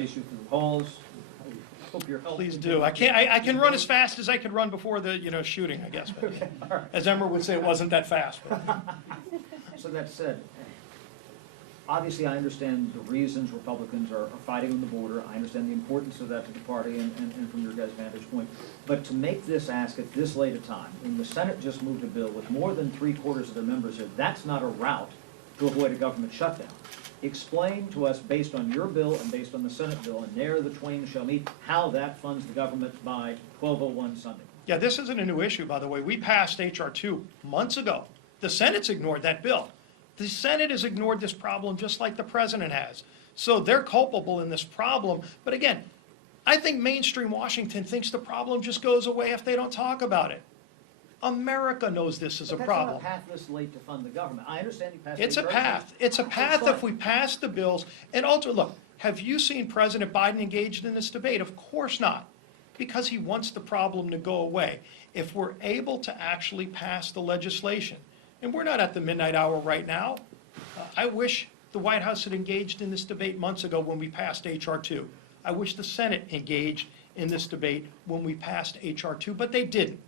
Issue through the halls. Hope your health. Please do. I can run as fast as I could run before the, shooting, I guess. But Okay, all right. as Emmer would say, it wasn't that fast. But. So that said, obviously I understand the reasons Republicans are fighting on the border. I understand the importance of that to the party and from your guys' vantage point. But to make this ask at this late a time, when the Senate just moved a bill with more than 3/4 of their members said that's not a route to avoid a government shutdown. Explain to us, based on your bill and based on the Senate bill, and ne'er the twain shall meet, how that funds the government by 12:01 Sunday. Yeah, this isn't a new issue, by the way. We passed H.R. 2 months ago. The Senate's ignored that bill. The Senate has ignored this problem just like the president has. So they're culpable in this problem. But again, I think mainstream Washington thinks the problem just goes away if they don't talk about it. America knows this is a problem. But that's not a path this late to fund the government. I understand you passed. It's a path. It's a path if we pass the bills. And also, look, have you seen President Biden engaged in this debate? Of course not, because he wants the problem to go away. If we're able to actually pass the legislation, and we're not at the midnight hour right now, I wish the White House had engaged in this debate months ago when we passed H.R. 2. I wish the Senate engaged in this debate when we passed H.R. 2, but they didn't.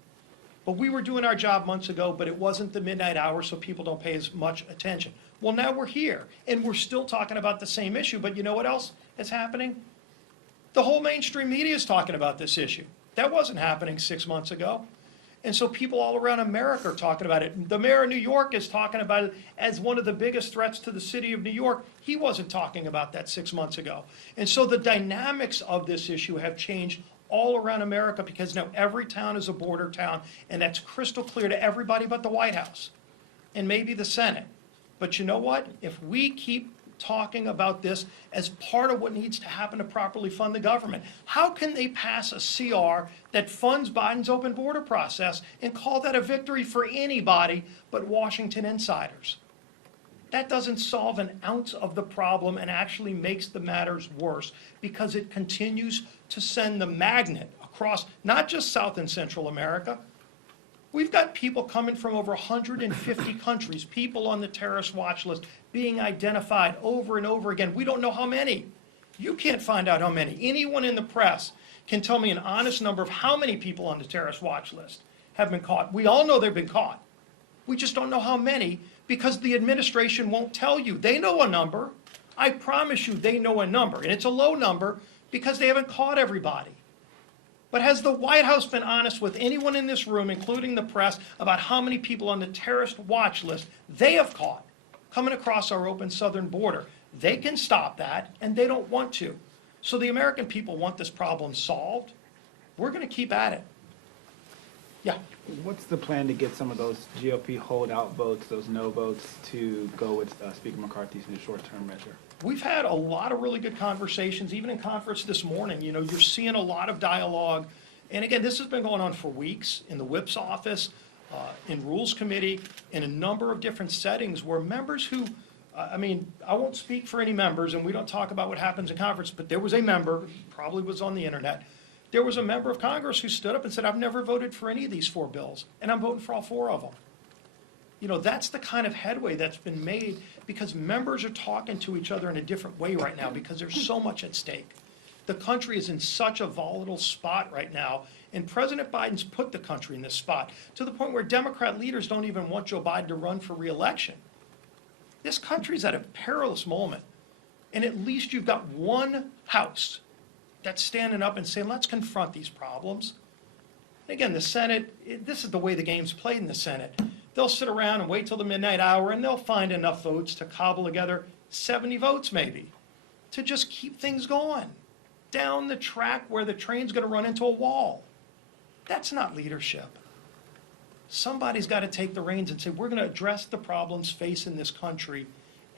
But we were doing our job months ago, but it wasn't the midnight hour, so people don't pay as much attention. Well, now we're here, and we're still talking about the same issue, but you know what else is happening? The whole mainstream media is talking about this issue. That wasn't happening 6 months ago. And so people all around America are talking about it. The mayor of New York is talking about it as one of the biggest threats to the city of New York. He wasn't talking about that 6 months ago. And so the dynamics of this issue have changed all around America, because now every town is a border town, and that's crystal clear to everybody but the White House and maybe the Senate. But you know what? If we keep talking about this as part of what needs to happen to properly fund the government, how can they pass a CR that funds Biden's open border process and call that a victory for anybody but Washington insiders? That doesn't solve an ounce of the problem and actually makes the matters worse, because it continues to send the magnet across not just South and Central America. We've got people coming from over 150 countries, people on the terrorist watch list being identified over and over again. We don't know how many. You can't find out how many. Anyone in the press can tell me an honest number of how many people on the terrorist watch list have been caught. We all know they've been caught. We just don't know how many, because the administration won't tell you. They know a number. I promise you they know a number. And it's a low number because they haven't caught everybody. But has the White House been honest with anyone in this room, including the press, about how many people on the terrorist watch list they have caught coming across our open southern border? They can stop that, and they don't want to. So the American people want this problem solved. We're going to keep at it. Yeah. What's the plan to get some of those GOP holdout votes, those no votes, to go with Speaker McCarthy's new short-term measure? We've had a lot of really good conversations, even in conference this morning. You're seeing a lot of dialogue. And again, this has been going on for weeks in the whip's office, in Rules Committee, in a number of different settings where members who, I won't speak for any members, and we don't talk about what happens in conference, but there was a member, probably was on the internet, there was a member of Congress who stood up and said, I've never voted for any of these 4 bills, and I'm voting for all 4 of them. That's the kind of headway that's been made, because members are talking to each other in a different way right now, because there's so much at stake. The country is in such a volatile spot right now, and President Biden's put the country in this spot, to the point where Democrat leaders don't even want Joe Biden to run for re-election. This country's at a perilous moment, and at least you've got one House that's standing up and saying, let's confront these problems. And again, the Senate, this is the way the game's played in the Senate. They'll sit around and wait till the midnight hour, and they'll find enough votes to cobble together 70 votes maybe, to just keep things going down the track where the train's going to run into a wall. That's not leadership. Somebody's got to take the reins and say, we're going to address the problems facing this country,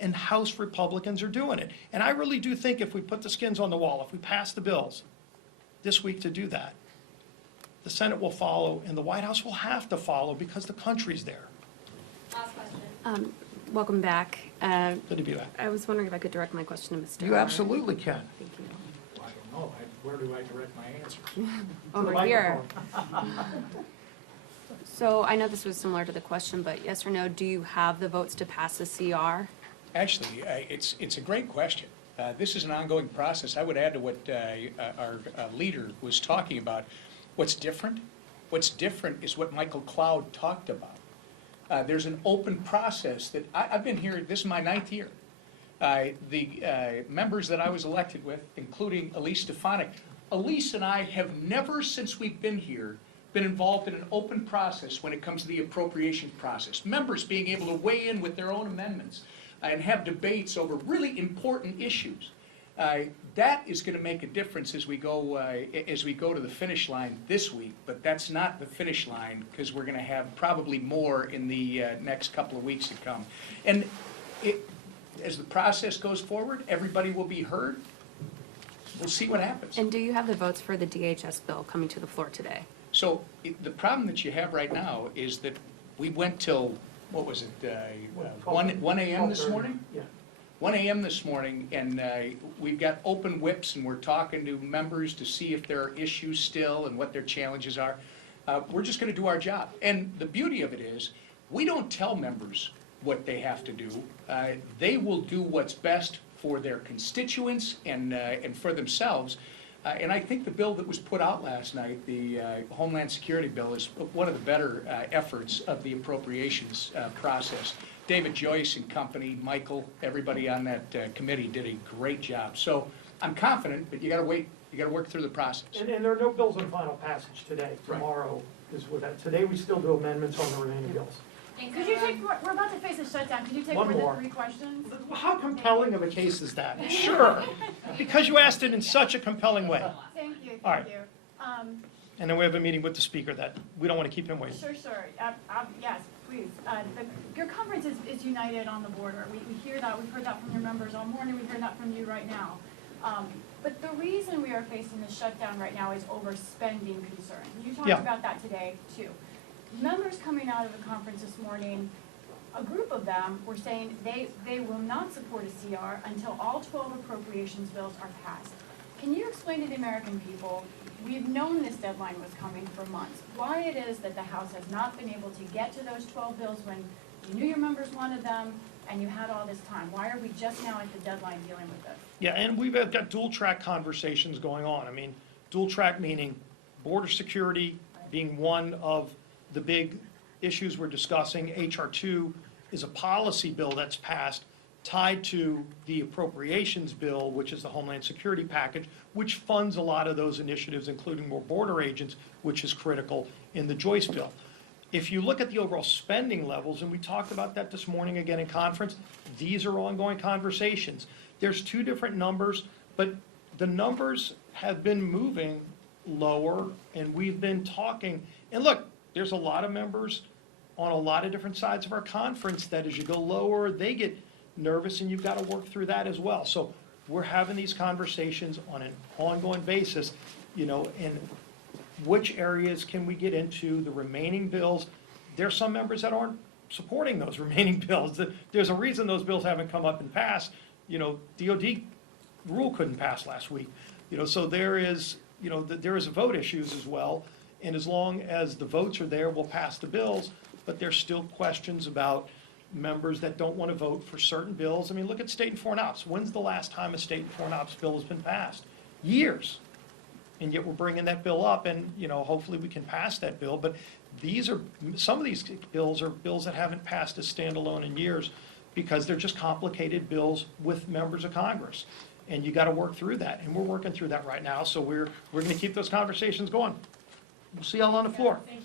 and House Republicans are doing it. And I really do think if we put the skins on the wall, if we pass the bills this week to do that, the Senate will follow, and the White House will have to follow, because the country's there. Last question. Welcome back. Good to be back. I was wondering if I could direct my question to Mr. You absolutely can. Thank you. I don't know. Where do I direct my answer? Over here. So I know this was similar to the question, but yes or no, do you have the votes to pass the CR? Actually, it's a great question. This is an ongoing process. I would add to what our leader was talking about. What's different? What's different is what Michael Cloud talked about. There's an open process that, I've been here, this is my 9th year. The members that I was elected with, including Elise Stefanik, Elise and I have never, since we've been here, been involved in an open process when it comes to the appropriation process. Members being able to weigh in with their own amendments and have debates over really important issues. That is going to make a difference as we go to the finish line this week, but that's not the finish line, because we're going to have probably more in the next couple of weeks to come. And as the process goes forward, everybody will be heard. We'll see what happens. And do you have the votes for the DHS bill coming to the floor today? So the problem that you have right now is that we went till, what was it, 1 a.m. this morning? Yeah. 1 a.m. this morning, and we've got open whips, and we're talking to members to see if there are issues still and what their challenges are. We're just going to do our job. And the beauty of it is, we don't tell members what they have to do. They will do what's best for their constituents and for themselves. And I think the bill that was put out last night, the Homeland Security bill, is one of the better efforts of the appropriations process. David Joyce and company, Michael, everybody on that committee did a great job. So I'm confident, but you got to wait. You got to work through the process. And there are no bills in final passage today. Right. Tomorrow is with that. Today, we still do amendments on the remaining bills. Could you take, we're about to face a shutdown, could you take One more more. than 3 questions? How compelling of a case is that? Sure, because you asked it in such a compelling way. Thank you, All thank right. you. And then we have a meeting with the speaker that we don't want to keep him waiting. Sure, yes, please. Your conference is united on the border. We hear that, we've heard that from your members all morning, we've heard that from you right now. But the reason we are facing the shutdown right now is overspending concern. You talked Yeah. about that today, too. Members coming out of the conference this morning, a group of them were saying they will not support a CR until all 12 appropriations bills are passed. Can you explain to the American people, we've known this deadline was coming for months, why it is that the House has not been able to get to those 12 bills when you knew your members wanted them and you had all this time? Why are we just now at the deadline dealing with this? Yeah, and we've got dual track conversations going on. I mean, dual track meaning border security being one of the big issues we're discussing. HR 2 is a policy bill that's passed tied to the appropriations bill, which is the Homeland Security package, which funds a lot of those initiatives, including more border agents, which is critical in the Joyce bill. If you look at the overall spending levels, and we talked about that this morning again in conference, these are ongoing conversations. There's 2 different numbers, but the numbers have been moving lower, and we've been talking. And look, there's a lot of members on a lot of different sides of our conference that as you go lower, they get nervous, and you've got to work through that as well. So we're having these conversations on an ongoing basis, and which areas can we get into, the remaining bills. There's some members that aren't supporting those remaining bills. There's a reason those bills haven't come up and passed. DOD rule couldn't pass last week. So there is vote issues as well. And as long as the votes are there, we'll pass the bills. But there's still questions about members that don't want to vote for certain bills. I mean, look at state and foreign ops. When's the last time a state and foreign ops bill has been passed? Years. And yet we're bringing that bill up, and hopefully we can pass that bill. But some of these bills are bills that haven't passed as standalone in years because they're just complicated bills with members of Congress. And you got to work through that, and we're working through that right now. So we're going to keep those conversations going. We'll see y'all on the floor. Thank you.